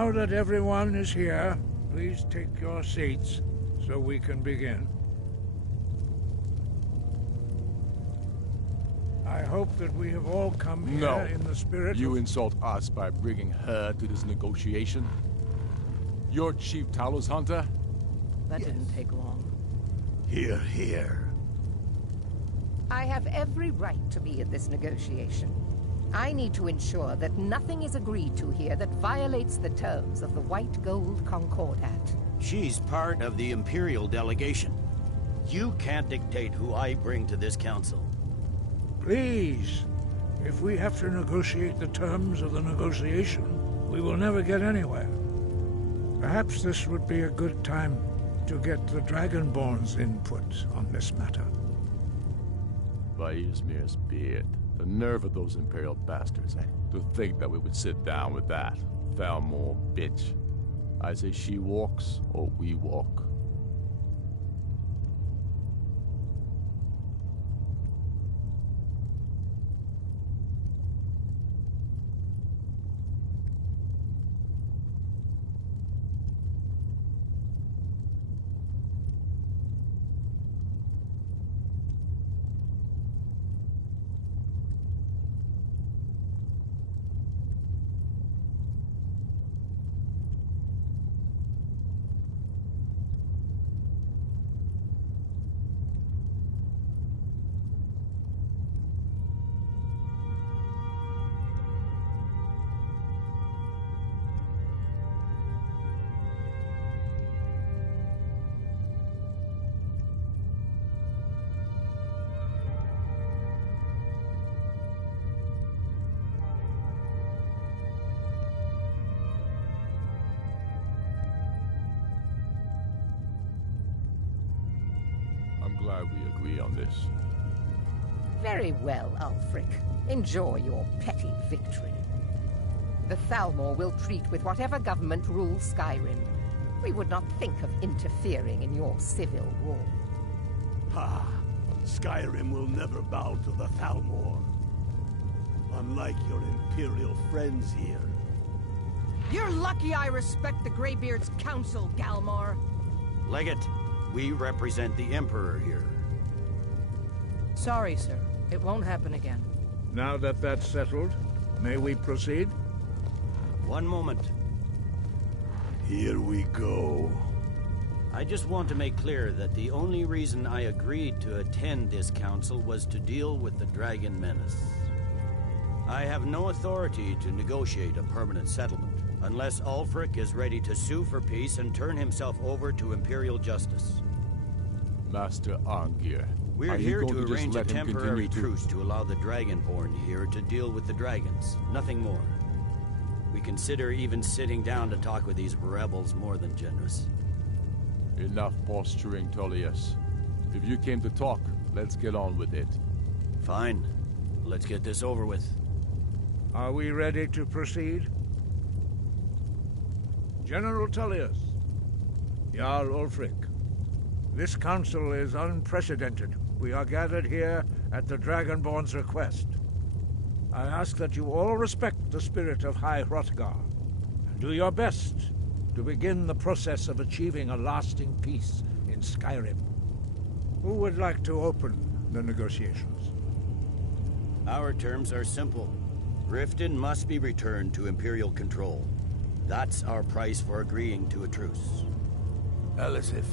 Now that everyone is here, please take your seats so we can begin. I hope that we have all come here in the spirit You insult us by bringing her to this negotiation? You're Chief Talos Hunter? That didn't take long. Hear, hear. I have every right to be at this negotiation. I need to ensure that nothing is agreed to here that violates the terms of the White Gold Concordat. She's part of the Imperial delegation. You can't dictate who I bring to this council. Please, if we have to negotiate the terms of the negotiation, we will never get anywhere. Perhaps this would be a good time to get the Dragonborn's input on this matter. By Izmir's beard. The nerve of those Imperial bastards, eh? To think that we would sit down with that. Thalmor bitch. I say she walks, or we walk. I'm glad we agree on this. Very well, Ulfric. Enjoy your petty victory. The Thalmor will treat with whatever government rules Skyrim. We would not think of interfering in your civil war. Ha! Skyrim will never bow to the Thalmor. Unlike your Imperial friends here. You're lucky I respect the Greybeard's counsel, Galmar. Legate, we represent the Emperor here. Sorry, sir. It won't happen again. Now that that's settled, may we proceed? One moment. Here we go. I just want to make clear that the only reason I agreed to attend this council was to deal with the Dragon Menace. I have no authority to negotiate a permanent settlement, unless Ulfric is ready to sue for peace and turn himself over to Imperial justice. Master Arngir, We're are here you to going to arrange just a let him temporary continue truce to allow the Dragonborn here to deal with the dragons. Nothing more. We consider even sitting down to talk with these rebels more than generous. Enough posturing, Tullius. If you came to talk, let's get on with it. Fine. Let's get this over with. Are we ready to proceed? General Tullius, Jarl Ulfric, this council is unprecedented. We are gathered here at the Dragonborn's request. I ask that you all respect the spirit of High Hrothgar, and do your best to begin the process of achieving a lasting peace in Skyrim. Who would like to open the negotiations? Our terms are simple. Riften must be returned to Imperial control. That's our price for agreeing to a truce. Elisif,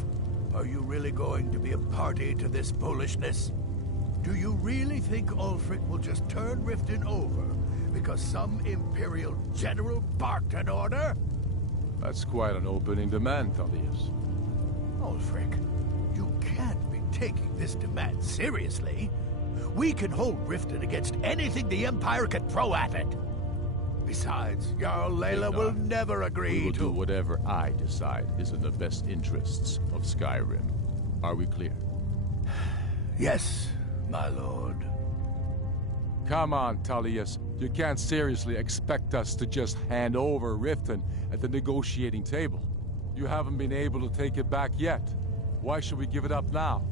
are you really going to be a party to this foolishness? Do you really think Ulfric will just turn Riften over because some Imperial general barked an order? That's quite an opening demand, Tullius. Ulfric, you can't be taking this demand seriously. We can hold Riften against anything the Empire can throw at it. Besides, Jarl Layla will never agree We will to... do whatever I decide is in the best interests of Skyrim. Are we clear? Yes, my lord. Come on, Tullius. You can't seriously expect us to just hand over Riften at the negotiating table. You haven't been able to take it back yet. Why should we give it up now?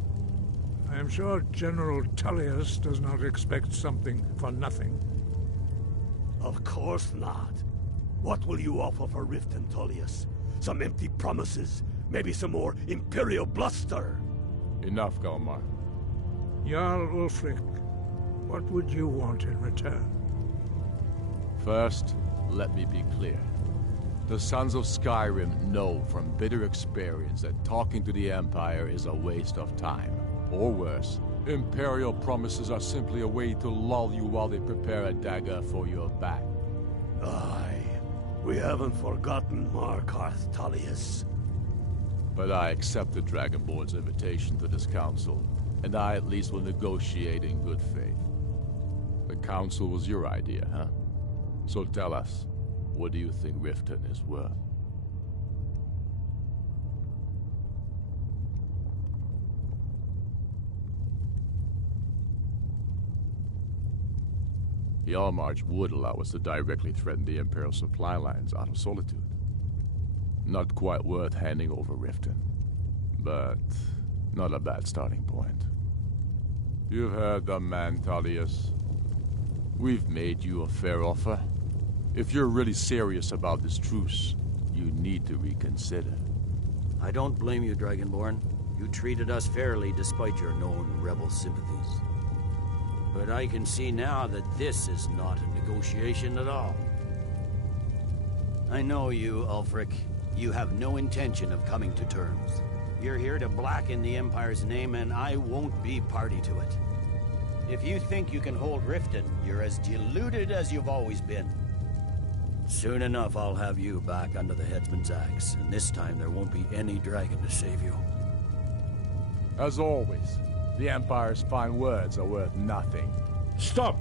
I am sure General Tullius does not expect something for nothing. Of course not. What will you offer for Riften, Tullius? Some empty promises? Maybe some more Imperial bluster? Enough, Galmar. Jarl Ulfric, what would you want in return? First, let me be clear. The Sons of Skyrim know from bitter experience that talking to the Empire is a waste of time. Or worse, Imperial promises are simply a way to lull you while they prepare a dagger for your back. Aye, we haven't forgotten Markarth, Tullius. But I accept the Dragonborn's invitation to this council, and I at least will negotiate in good faith. The council was your idea, huh? So tell us, what do you think Riften is worth? The Allmarch would allow us to directly threaten the Imperial supply lines out of Solitude. Not quite worth handing over Riften, but not a bad starting point. You've heard the man, Tullius. We've made you a fair offer. If you're really serious about this truce, you need to reconsider. I don't blame you, Dragonborn. You treated us fairly despite your known rebel sympathies. But I can see now that this is not a negotiation at all. I know you, Ulfric. You have no intention of coming to terms. You're here to blacken the Empire's name, and I won't be party to it. If you think you can hold Riften, you're as deluded as you've always been. Soon enough, I'll have you back under the headsman's axe, and this time there won't be any dragon to save you. As always, the Empire's fine words are worth nothing. Stop!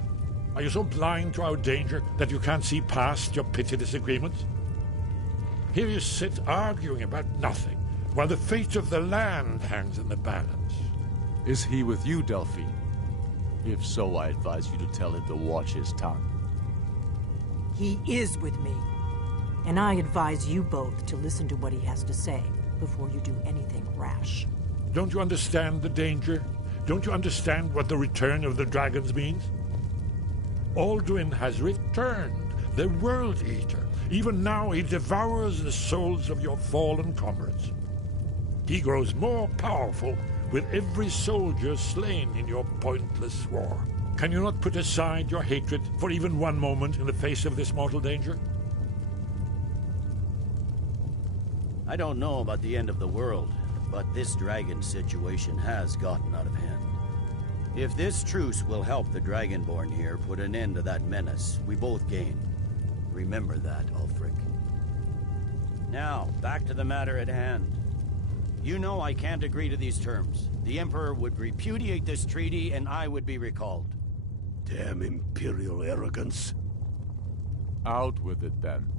Are you so blind to our danger that you can't see past your petty disagreements? Here you sit arguing about nothing, while the fate of the land hangs in the balance. Is he with you, Delphine? If so, I advise you to tell him to watch his tongue. He is with me. And I advise you both to listen to what he has to say before you do anything rash. Don't you understand the danger? Don't you understand what the return of the dragons means? Alduin has returned, the World Eater. Even now he devours the souls of your fallen comrades. He grows more powerful with every soldier slain in your pointless war. Can you not put aside your hatred for even one moment in the face of this mortal danger? I don't know about the end of the world, but this dragon situation has gotten out of hand. If this truce will help the Dragonborn here put an end to that menace, we both gain. Remember that, Ulfric. Now, back to the matter at hand. You know I can't agree to these terms. The Emperor would repudiate this treaty, and I would be recalled. Damn Imperial arrogance. Out with it, then.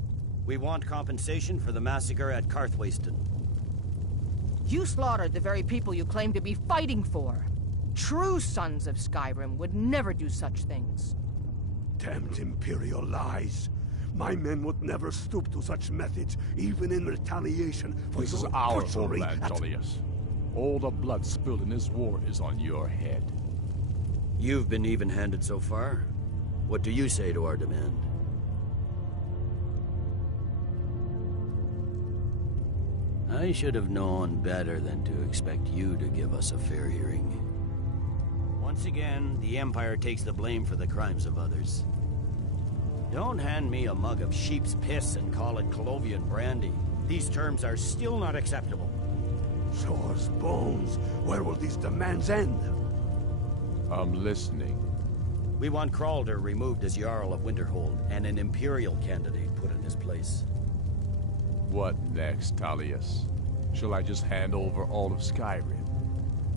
We want compensation for the massacre at Karthwasten. You slaughtered the very people you claim to be fighting for. True sons of Skyrim would never do such things. Damned Imperial lies. My men would never stoop to such methods, even in retaliation for This is your our butchery homeland, at- Tullius. All the blood spilled in this war is on your head. You've been even-handed so far. What do you say to our demand? I should have known better than to expect you to give us a fair hearing. Once again, the Empire takes the blame for the crimes of others. Don't hand me a mug of sheep's piss and call it Colovian brandy. These terms are still not acceptable. Sore's bones. Where will these demands end? I'm listening. We want Kralder removed as Jarl of Winterhold, and an Imperial candidate put in his place. What next, Tullius? Shall I just hand over all of Skyrim?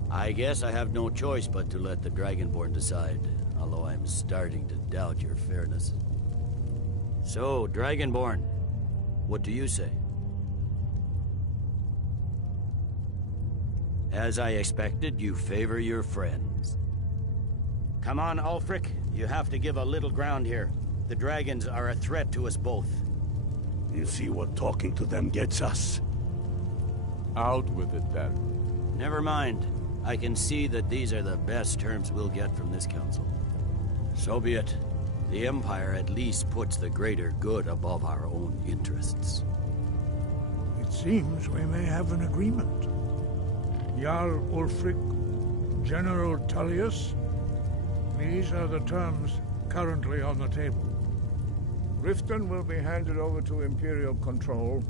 I guess I have no choice but to let the Dragonborn decide, although I'm starting to doubt your fairness. So, Dragonborn, what do you say? As I expected, you favor your friends. Come on, Ulfric. You have to give a little ground here. The dragons are a threat to us both. You see what talking to them gets us? Out with it, then. Never mind. I can see that these are the best terms we'll get from this council. So be it. The Empire at least puts the greater good above our own interests. It seems we may have an agreement. Jarl Ulfric, General Tullius. These are the terms currently on the table. Riften will be handed over to Imperial control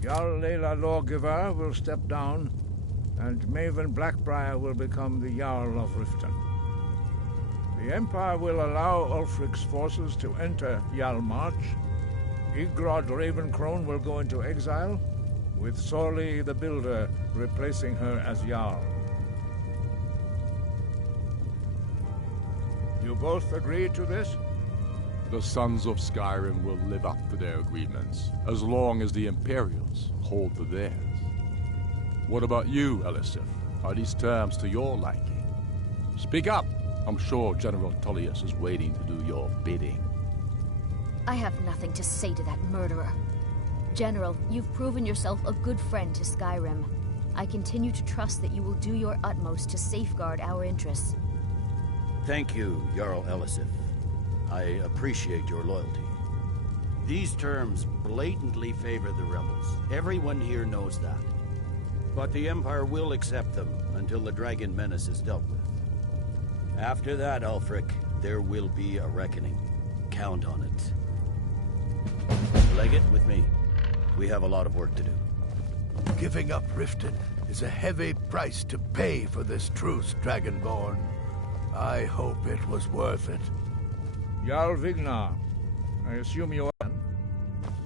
Jarl Layla Lawgiver will step down, and Maven Blackbriar will become the Jarl of Riften. The Empire will allow Ulfric's forces to enter Jarl March. Igrod Ravencrone will go into exile, with Sorli the Builder replacing her as Jarl. You both agree to this? The Sons of Skyrim will live up to their agreements, as long as the Imperials hold to theirs. What about you, Elisif? Are these terms to your liking? Speak up! I'm sure General Tullius is waiting to do your bidding. I have nothing to say to that murderer. General, you've proven yourself a good friend to Skyrim. I continue to trust that you will do your utmost to safeguard our interests. Thank you, Jarl Elisif. I appreciate your loyalty. These terms blatantly favor the rebels. Everyone here knows that. But the Empire will accept them until the Dragon Menace is dealt with. After that, Ulfric, there will be a reckoning. Count on it. Leggett, with me. We have a lot of work to do. Giving up Riften is a heavy price to pay for this truce, Dragonborn. I hope it was worth it. Jarl Vignar, I assume you are.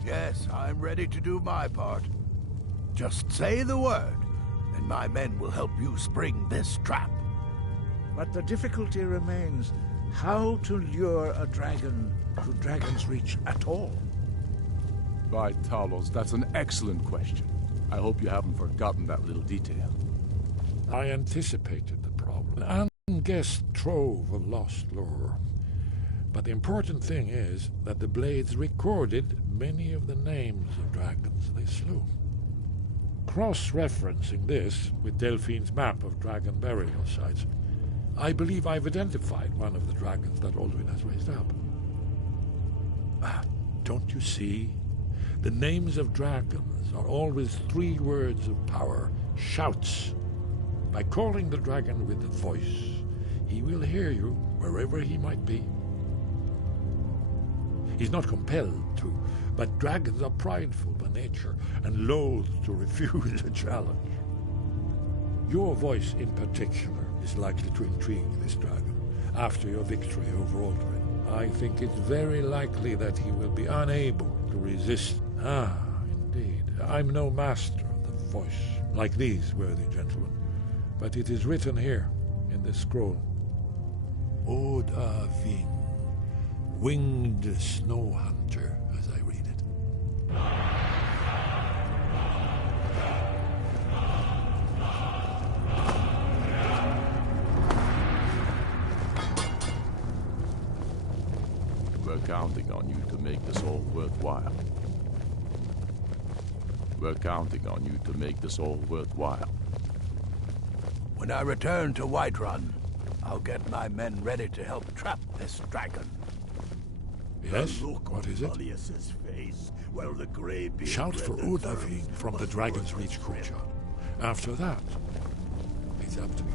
Yes, I'm ready to do my part. Just say the word, and my men will help you spring this trap. But the difficulty remains how to lure a dragon to Dragon's Reach at all. By Talos, that's an excellent question. I hope you haven't forgotten that little detail. I anticipated the problem and guessed trove of lost lore. But the important thing is that the Blades recorded many of the names of dragons they slew. Cross-referencing this with Delphine's map of dragon burial sites, I believe I've identified one of the dragons that Alduin has raised up. Don't you see? The names of dragons are always 3 words of power, shouts. By calling the dragon with the voice, he will hear you wherever he might be. He's not compelled to, but dragons are prideful by nature and loath to refuse a challenge. Your voice in particular is likely to intrigue this dragon after your victory over Alduin. I think it's very likely that he will be unable to resist. Ah, indeed. I'm no master of the voice, like these worthy gentlemen, but it is written here in this scroll. Oda Ving, winged snow hunter, as I read it. We're counting on you to make this all worthwhile. We're counting on you to make this all worthwhile. When I return to Whiterun, I'll get my men ready to help trap this dragon. Yes? What is it? Face, well, the gray Shout for Odaving from the Dragon's Reach courtyard. After that, it's up to you.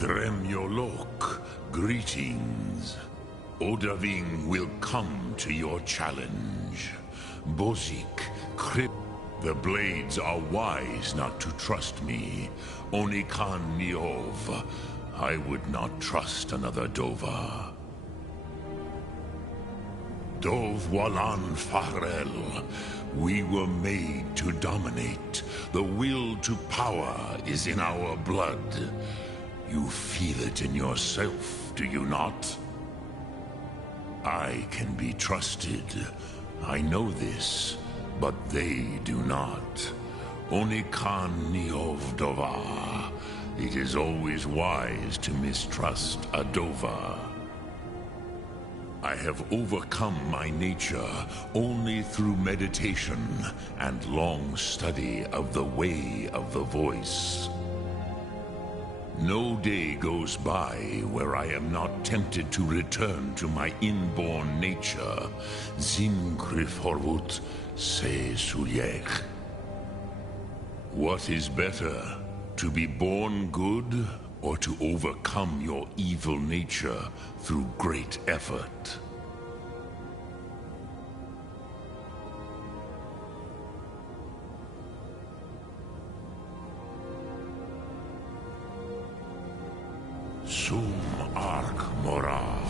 Dremyolok, greetings. Odaving will come to your challenge. Bozik, Krip, the Blades are wise not to trust me. Onikan Niov, I would not trust another Dova. Dov Walan Farel, we were made to dominate. The will to power is in our blood. You feel it in yourself, do you not? I can be trusted. I know this, but they do not. Onikan Niov Dova. It is always wise to mistrust a Dova. I have overcome my nature only through meditation and long study of the way of the voice. No day goes by where I am not tempted to return to my inborn nature. Zimgrifhorvut se sulyech. What is better, to be born good or to overcome your evil nature through great effort? Sum Ark Mora.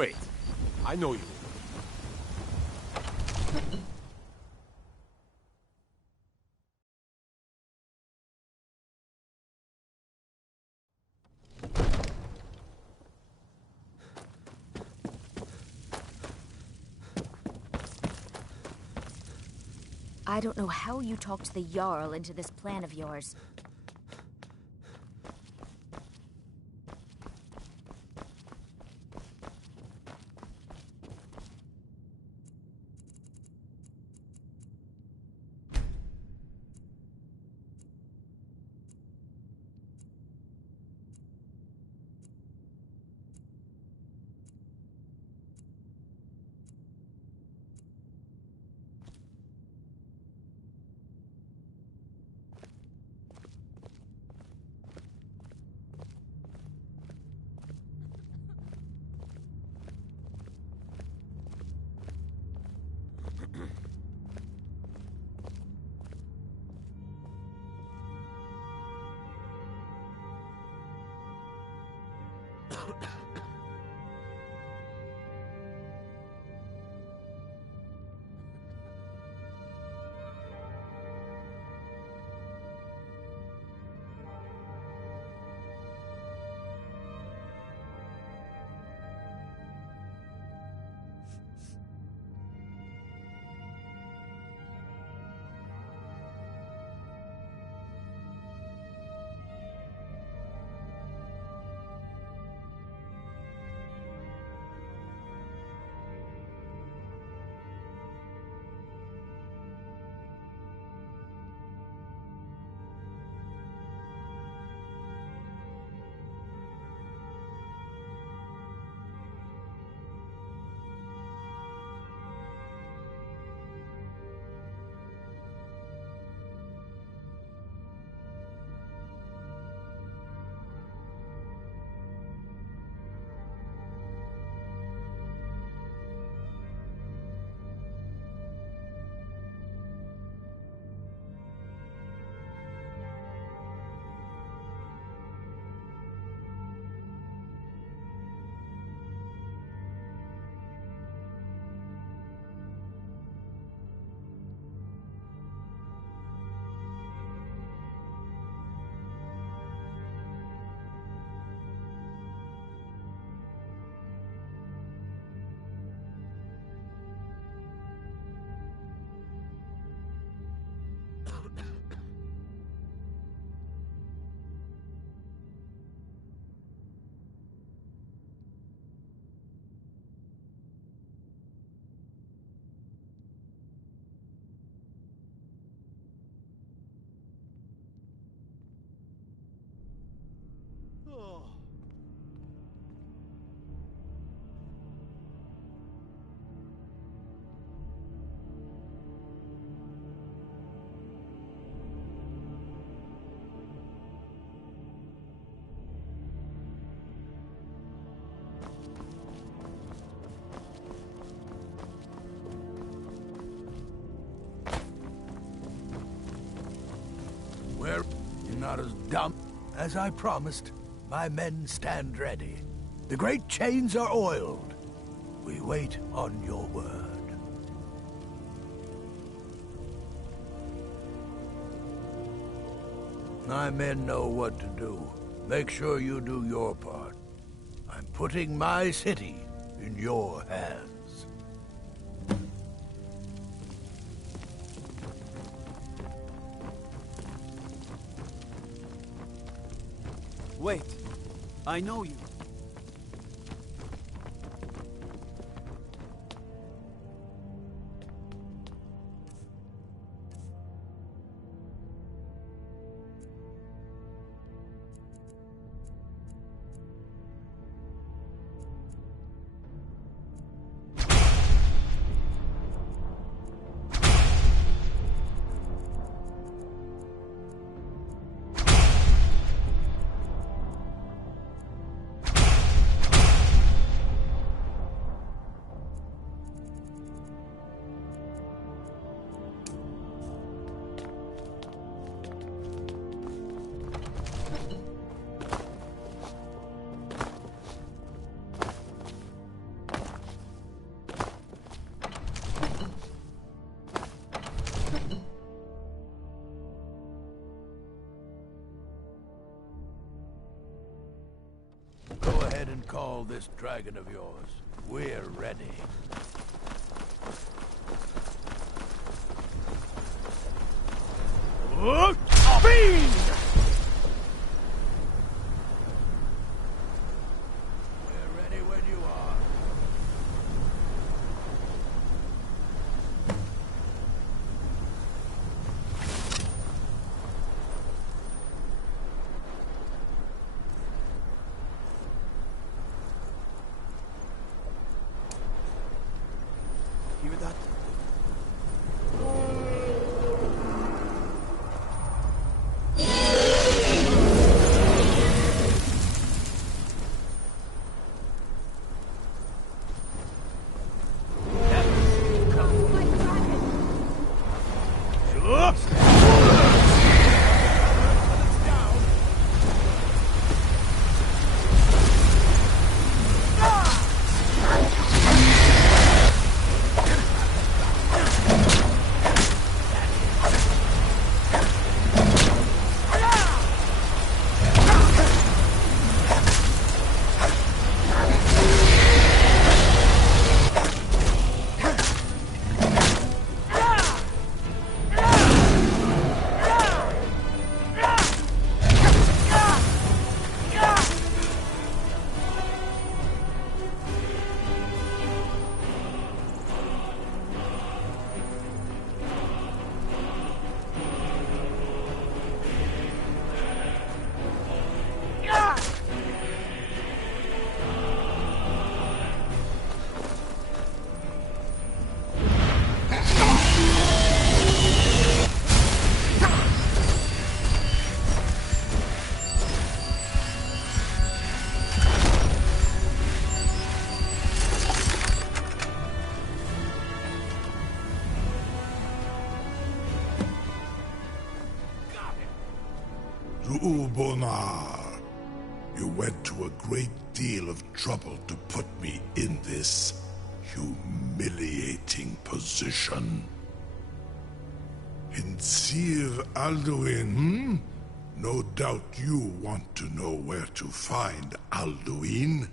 Wait, I know you. I don't know how you talked the Jarl into this plan of yours. Well, you're not as dumb. As I promised, my men stand ready. The great chains are oiled. We wait on your word. My men know what to do. Make sure you do your part. I'm putting my city in your hands. Wait. I know you. call this dragon of yours. We're ready. Fiend! We're ready when you are. Hear that? Ubonar, you went to a great deal of trouble to put me in this humiliating position. In Sir Alduin, No doubt you want to know where to find Alduin.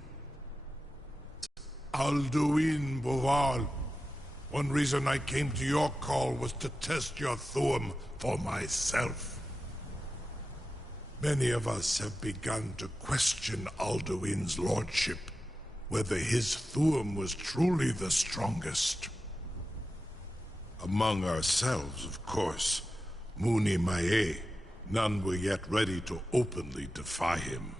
Alduin, Boval. One reason I came to your call was to test your Thuum for myself. Many of us have begun to question Alduin's lordship, whether his Thuum was truly the strongest. Among ourselves, of course, Muni Mae, none were yet ready to openly defy him.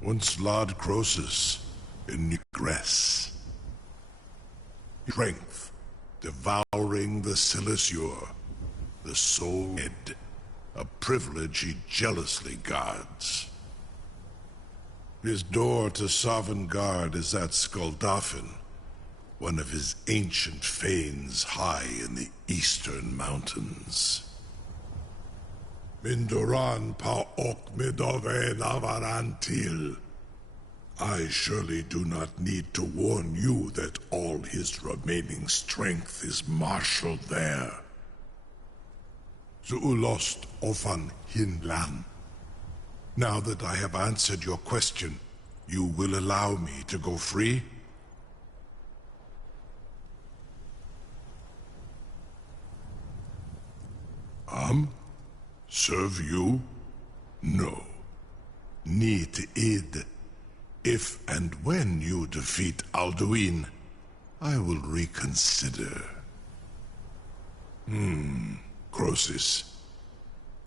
Once Lord Croesus in Negress. Strength, devouring the Silesure, the soul head, a privilege he jealously guards. His door to Sovngarde is at Skuldafn, one of his ancient fanes high in the eastern mountains. Mindoran pa ok midove navarantil. I surely do not need to warn you that all his remaining strength is marshaled there. Zuulost ofan hinlan. Now that I have answered your question, you will allow me to go free? Serve you? No. Need id. If and when you defeat Alduin, I will reconsider. Croesus.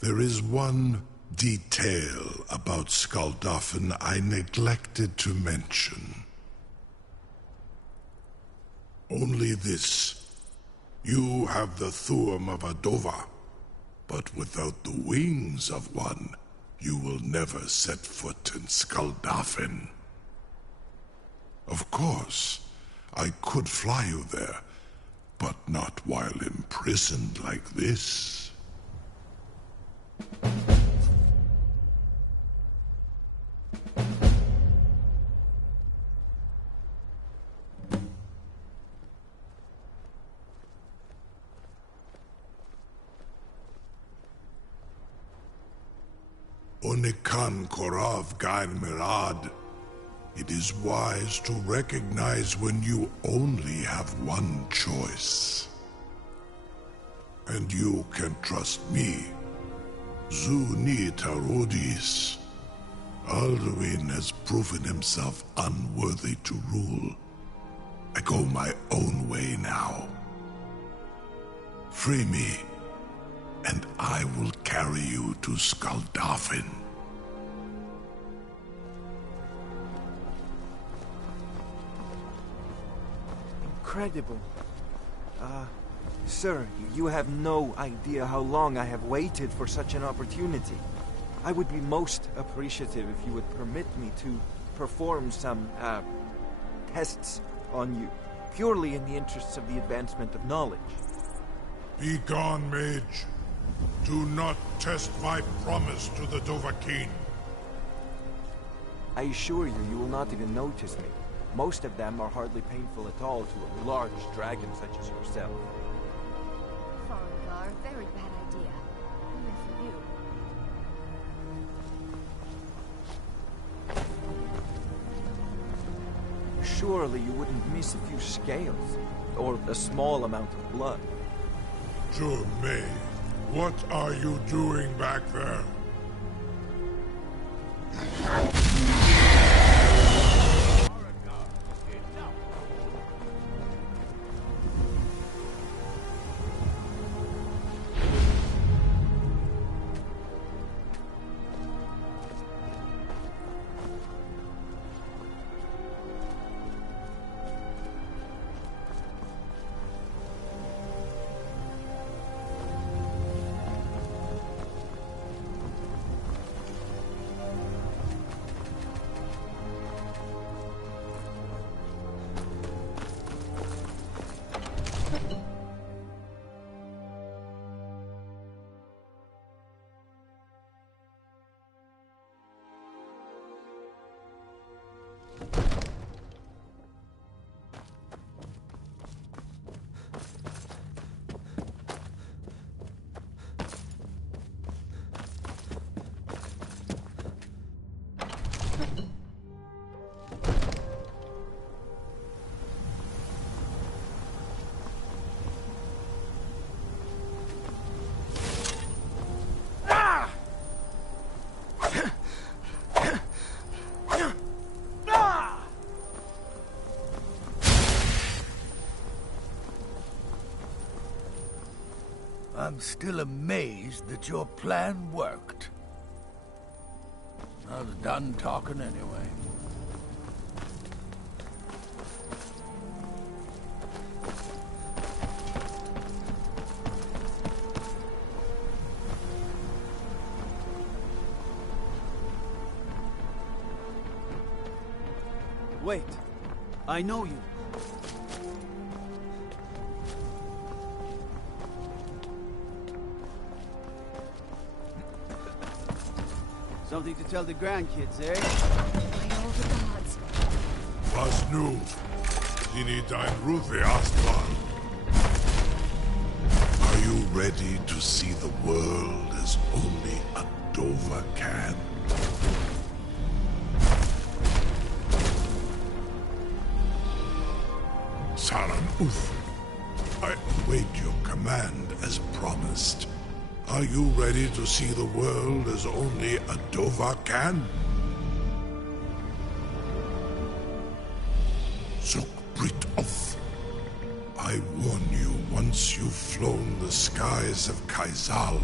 There is one detail about Skuldafn I neglected to mention. Only this. You have the Thuum of Adova, but without the wings of one, you will never set foot in Skuldafn. Of course, I could fly you there, but not while imprisoned like this. Onikan Korav Gair Mirad. It is wise to recognize when you only have one choice. And you can trust me. Zuni Tarodis. Alduin has proven himself unworthy to rule. I go my own way now. Free me, and I will carry you to Skaldafin. Incredible. Sir, you have no idea how long I have waited for such an opportunity. I would be most appreciative if you would permit me to perform some, tests on you, purely in the interests of the advancement of knowledge. Be gone, mage. Do not test my promise to the Dovahkiin. I assure you, you will not even notice me. Most of them are hardly painful at all to a large dragon such as yourself. Farengar, very bad idea. Even for you. Surely you wouldn't miss a few scales, or a small amount of blood. May, what are you doing back there? I'm still amazed that your plan worked. I was done talking anyway. Wait, I know you. Something to tell the grandkids, eh? By all the gods. Was nu, Dini dein Rufe Astral. Are you ready to see the world as only a Dova can? Saran Uth, I await your command as promised. Are you ready to see the world as only a Dova can? Zokbrit Oth. I warn you, once you've flown the skies of Kaizal,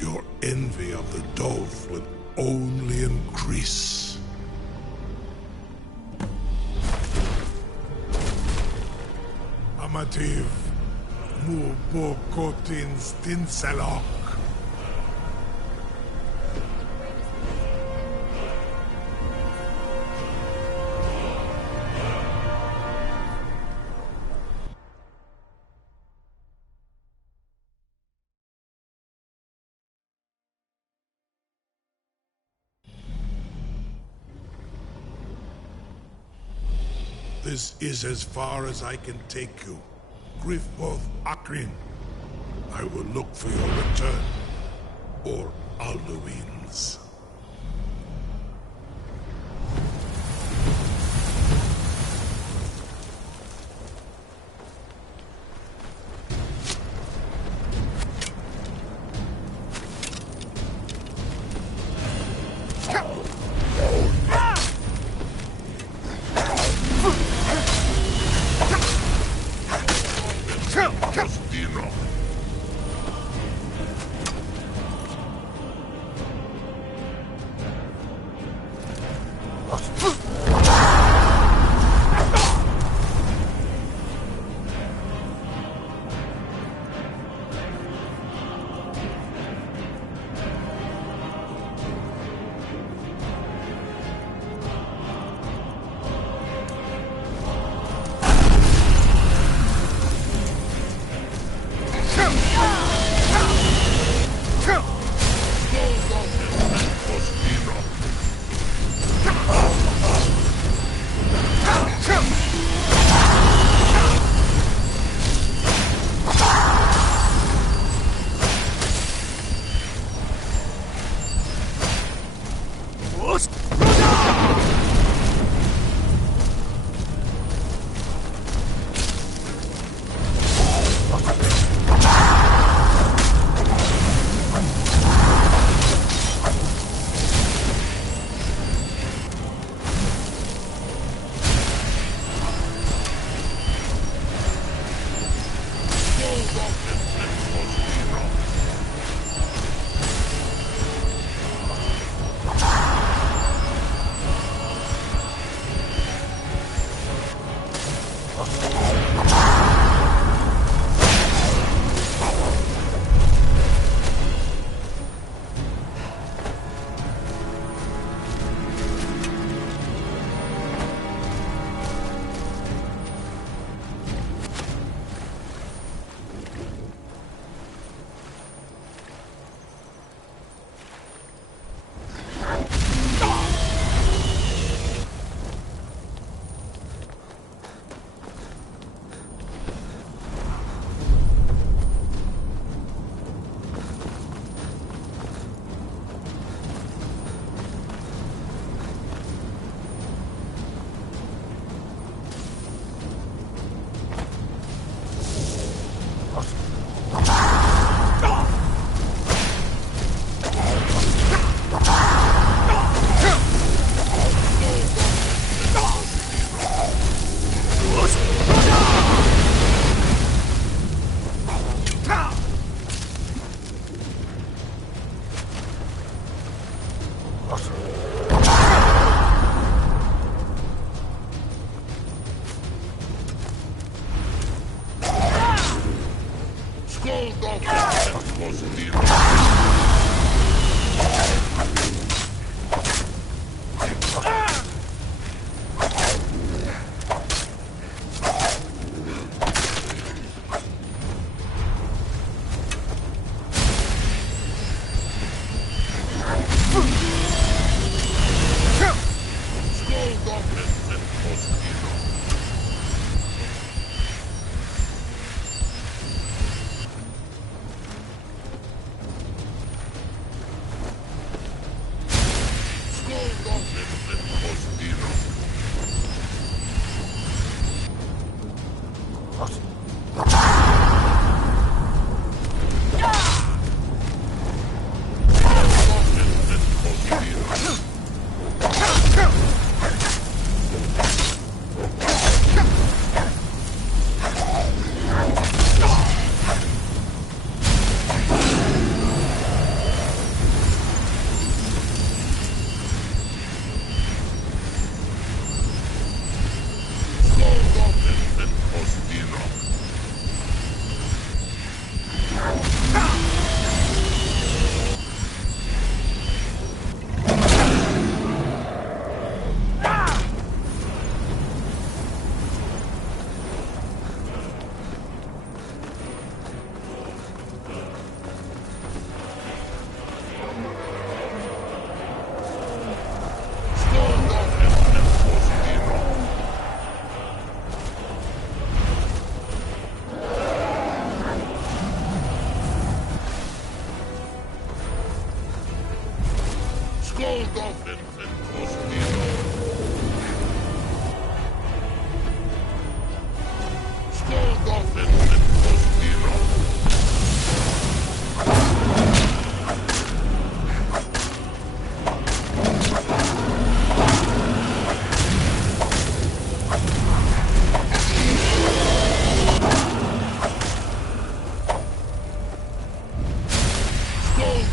your envy of the Dove will only increase. Amativ, Mubokotin Stinselok. This is as far as I can take you. Griffboth Akrin. I will look for your return, or Alduin's.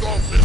off this